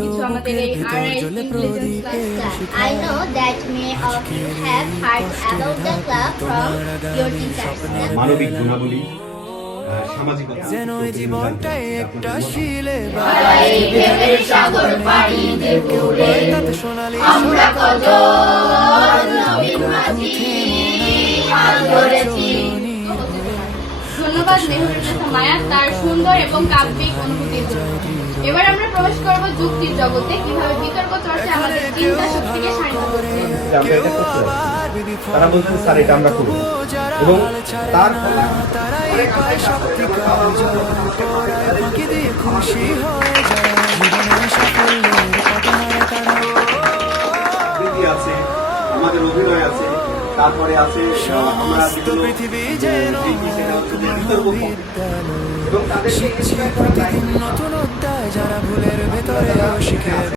কিছু আমাদের এই RIS intelligence class. I know that many of you have heard about the club from your teachers. মানবিক গুণাবলী, সামাজিকতা, যেন এই জীবনটাই একটা শিলে এই প্রেমের সাগর পাড়ি দেব রে, আমরা কত নবীন মাঝি হাত ধরেছি। ধন্যবাদ মেহরুন্নেসা মায়া তার সুন্দর এবং কাব্যিক অনুভূতির জন্য। এবার আমরা প্রবেশ করব যুক্তির জগতে, কিভাবে বিতর্ক চর্চা আমাদের চিন্তা শক্তিকে শান্ত করছে। তারা বলছেন স্যার এটা আমরা করব এবং তার খুশি হয়ে যায় জীবনের সাফল্যের কথা তারা আছে, আমাদের অভিনয় আছে, তারপরে আছে আমরা পৃথিবী যেন এবং তাদের নতুন অধ্যায় যারা ভুলের ভেতরে শিখে